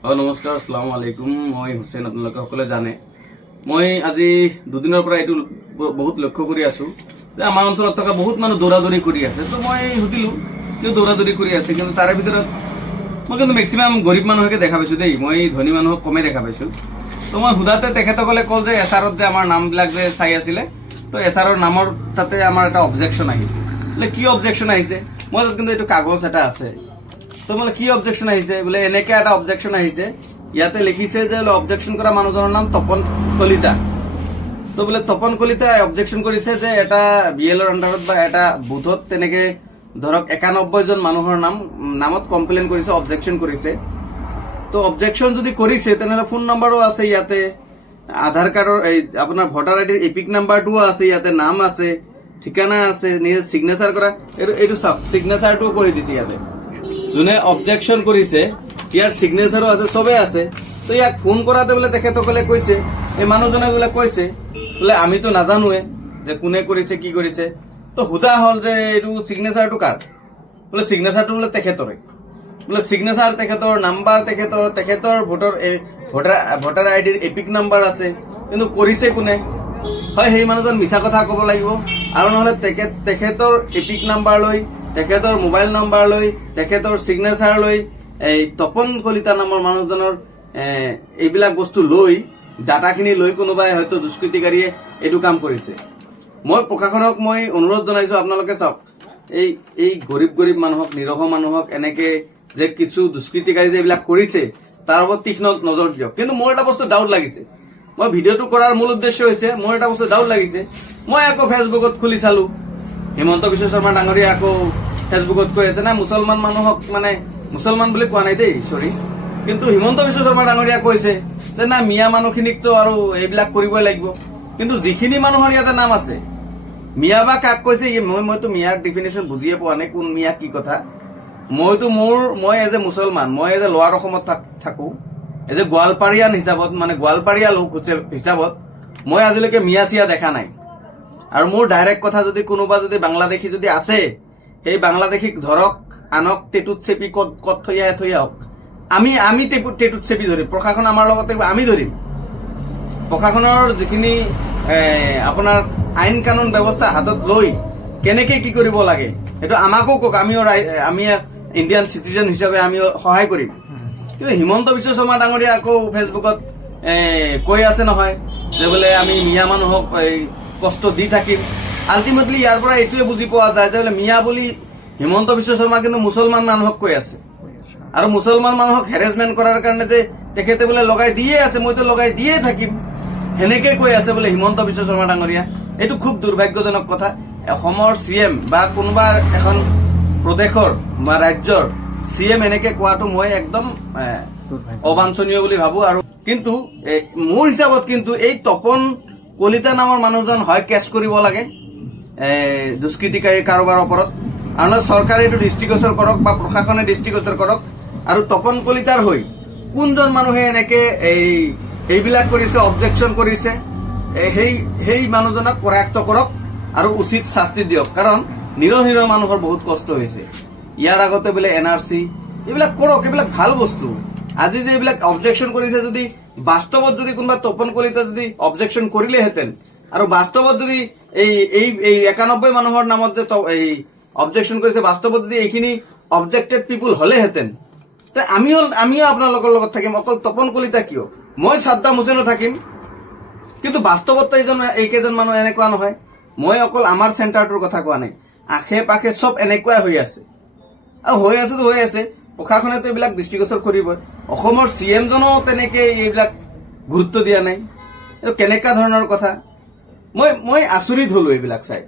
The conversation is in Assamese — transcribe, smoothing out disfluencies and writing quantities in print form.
নমস্কাৰ, আসসালামু আলাইকুম। মই হুছেইন, আপোনালোকে সকলোৱে জানে। মই আজি দুদিনৰ পৰা এইটো বহুত লক্ষ্য কৰি আছো যে আমাৰ অঞ্চলত থকা বহুত মানুহ দৌৰা-দৌৰি কৰি আছে। তো মই সুধিলো কিয় দৌৰা-দৌৰি কৰি আছে, কিন্তু তাৰে ভিতৰত মই কিন্তু মেক্সিমাম গৰীব মানুহকে দেখা পাইছো দেই, মই ধনী মানুহক কমে দেখা পাইছো। তো মই সোধাতে তেখেতসকলে কল যে এছআৰত যে আমাৰ নামবিলাক যে চাই আছিলে, তো এছআৰৰ নামৰ তাতে আমাৰ এটা অবজেকশ্যন আহিছে। বোলে কি অবজেকশ্যন আহিছে, মই কিন্তু এইটো কাগজ এটা আছে। তো বোলে কি অবজেকশ্যন আহিছে, বোলে এনেকে এটা অবজেকশ্যন আহিছে, ইয়াতে লিখিছে যে অবজেকশ্যন কৰা মানুহজনৰ নাম তপন কলিতা। তো বোলে তপন কলিতাই অবজেকশ্যন কৰিছে যে এটা বিএলৰ আণ্ডাৰত বা এটা বুথত তেনেকে ধৰক 91 জন মানুহৰ নামত কমপ্লেইন কৰিছে, অবজেকশ্যন কৰিছে। তো অবজেকশ্যন যদি কৰিছে তেনেহলে ফোন নম্বৰো আছে ইয়াতে, আধাৰ কাৰ্ডৰ এই আপোনাৰ ভোটাৰ আইডিৰ এপিক নাম্বাৰটোও আছে, ইয়াতে নাম আছে, ঠিকানা আছে, নিজে চিগনেচাৰ কৰা। এইটো চাওক, চিগনেচাৰটোও কৰি দিছে ইয়াতে। যোনে অবজেকশ্যন কৰিছে ইয়াৰ চিগনেচাৰো আছে, চবে আছে। তো ইয়াক ফোন কৰাতে বোলে তেখেতসকলে কৈছে, এই মানুহজনে বোলে কৈছে বোলে আমিতো নাজানোৱে যে কোনে কৰিছে কি কৰিছে। তো সোধা হল যে এইটো চিগনেচাৰটো কাৰ, বোলে চিগনেচাৰটো বোলে তেখেতৰে, বোলে চিগনেচাৰ তেখেতৰ, নাম্বাৰ তেখেতৰ ভোটাৰ আইডিৰ এপিক নাম্বাৰ আছে, কিন্তু কৰিছে কোনে? হয়, সেই মানুহজন মিছা কথা ক'ব লাগিব, আৰু নহলে তেখেতৰ এপিক নাম্বাৰ লৈ, তেখেতৰ মোবাইল নাম্বাৰ লৈ, তেখেতৰ চিগনেচাৰ লৈ, এই তপন কলিতা নামৰ মানুহজনৰ এইবিলাক বস্তু লৈ, ডাটাখিনি লৈ কোনোবাই হয়তো দুষ্কৃতিকাৰীয়ে এইটো কাম কৰিছে। মই প্ৰশাসনক মই অনুৰোধ জনাইছো, আপোনালোকে চাওক, এই গৰীব মানুহক, নিৰহ মানুহক এনেকে যে কিছু দুষ্কৃতিকাৰী যে এইবিলাক কৰিছে তাৰ ওপৰত তীক্ষ্ণ নজৰ দিয়ক। কিন্তু মোৰ এটা বস্তু ডাউট লাগিছে, মই ভিডিঅ'টো কৰাৰ মূল উদ্দেশ্য হৈছে, মোৰ এটা বস্তু ডাউট লাগিছে। মই আকৌ ফেচবুকত খুলি চালো, হিমন্ত বিশ্ব শৰ্মা ডাঙৰীয়া আকৌ ফেচবুকত কৈ আছে না মুছলমান মানুহক, মানে মুছলমান বুলি কোৱা নাই দেই, চৰি, কিন্তু হিমন্ত বিশ্ব শৰ্মা ডাঙৰীয়া কৈছে যে না মিয়া মানুহখিনিকতো আৰু এইবিলাক কৰিবই লাগিব। কিন্তু যিখিনি মানুহৰ ইয়াতে নাম আছে, মিয়া বা কাক কৈছে, মইতো মিয়াৰ ডিফিনেশ্যন বুজিয়ে পোৱা নাই, কোন মিয়া কি কথা। মই এজ এ মুছলমান, মই এজ এ লোৱাৰ অসমত থাকো, এজ এ গোৱালপাৰীয়ান হিচাপত, মানে গোৱালপাৰীয়া লোক হিচাপত মই আজিলৈকে মিয়া চিয়া দেখা নাই। আৰু মোৰ ডাইৰেক্ট কথা, যদি কোনোবা যদি বাংলাদেশী যদি আছে, সেই বাংলাদেশীক ধৰক, আনক টেটুত চেপি কত থৈ আহক, আমি টেটুত চেপি ধৰিম, প্ৰশাসন আমাৰ লগত আমি ধৰিম। প্ৰশাসনৰ যিখিনি আপোনাৰ আইন কানুন ব্যৱস্থা হাতত লৈ কেনেকে কি কৰিব লাগে সেইটো আমাকো কওক, আমি ইণ্ডিয়ান চিটিজেন হিচাপে আমি সহায় কৰিম। কিন্তু হিমন্ত বিশ্ব শৰ্মা ডাঙৰীয়া আকৌ ফেচবুকত কৈ আছে নহয় যে বোলে আমি মিয়া মানুহক কষ্ট দি থাকিম। আল্টিমেটলি ইয়াৰ পৰা এইটোৱে বুজি পোৱা যায় যে বোলে মিয়া বুলি হিমন্ত বিশ্ব শৰ্মা কিন্তু মুছলমান মানুহক কৈ আছে, আৰু মুছলমান মানুহক হেৰেছমেণ্ট কৰাৰ কাৰণে যে তেখেতে বোলে লগাই দিয়ে আছে, মইতো লগাই দিয়ে থাকিম, সেনেকে কৈ আছে বোলে হিমন্ত বিশ্ব শৰ্মা ডাঙৰীয়া। এইটো খুব দুৰ্ভাগ্যজনক কথা। অসমৰ CM বা কোনোবা এখন প্ৰদেশৰ বা ৰাজ্যৰ CM এনেকে কোৱাটো মই একদম অবাঞ্ছনীয় বুলি ভাবো। আৰু কিন্তু মোৰ হিচাপত কিন্তু এই তপন কলিতা নামৰ মানুহজন হয় কেছ কৰিব লাগে দুষ্কৃতিকাৰীৰ কাৰোবাৰ ওপৰত, আৰু চৰকাৰে এইটো দৃষ্টিগোচৰ কৰক বা প্ৰশাসনে দৃষ্টিগোচৰ কৰক। আৰু তপন কলিতাৰ হৈ কোনজন মানুহে এনেকে এইবিলাক কৰিছে, অবজেকশ্যন কৰিছে, সেই মানুহজনক কৰায়ত্ব কৰক আৰু উচিত শাস্তি দিয়ক। কাৰণ নিৰহ মানুহৰ বহুত কষ্ট হৈছে। ইয়াৰ আগতে বোলে NRC এইবিলাক কৰক, এইবিলাক ভাল বস্তু। আজি যে এইবিলাক অবজেকশ্যন কৰিছে, যদি বাস্তৱত যদি কোনোবা তপন কলিতা যদি অবজেকশ্যন কৰিলেহেঁতেন, আৰু বাস্তৱত যদি এই 91 মানুহৰ নামত যে অবজেকশ্যন কৰিছে, বাস্তৱত যদি এইখিনি অবজেক্টেড পিপুল হলেহেঁতেন, আমিও আপোনালোকৰ লগত থাকিম। অকল তপন কলিতা কিয়, মই সাদ্দাম হুছেইনো থাকিম। কিন্তু বাস্তৱত এইকেইজন মানুহ এনেকুৱা নহয়। মই অকল আমাৰ চেণ্টাৰটোৰ কথা কোৱা নাই, আশে পাশে চব এনেকুৱাই হৈ আছে, আৰু হৈ আছে। প্ৰশাসনেতো এইবিলাক দৃষ্টিগোচৰ কৰিবই। অসমৰ CM জনো তেনেকে এইবিলাক গুৰুত্ব দিয়া নাই। এইটো কেনেকুৱা ধৰণৰ কথা, মই আচৰিত হলো এইবিলাক চাই।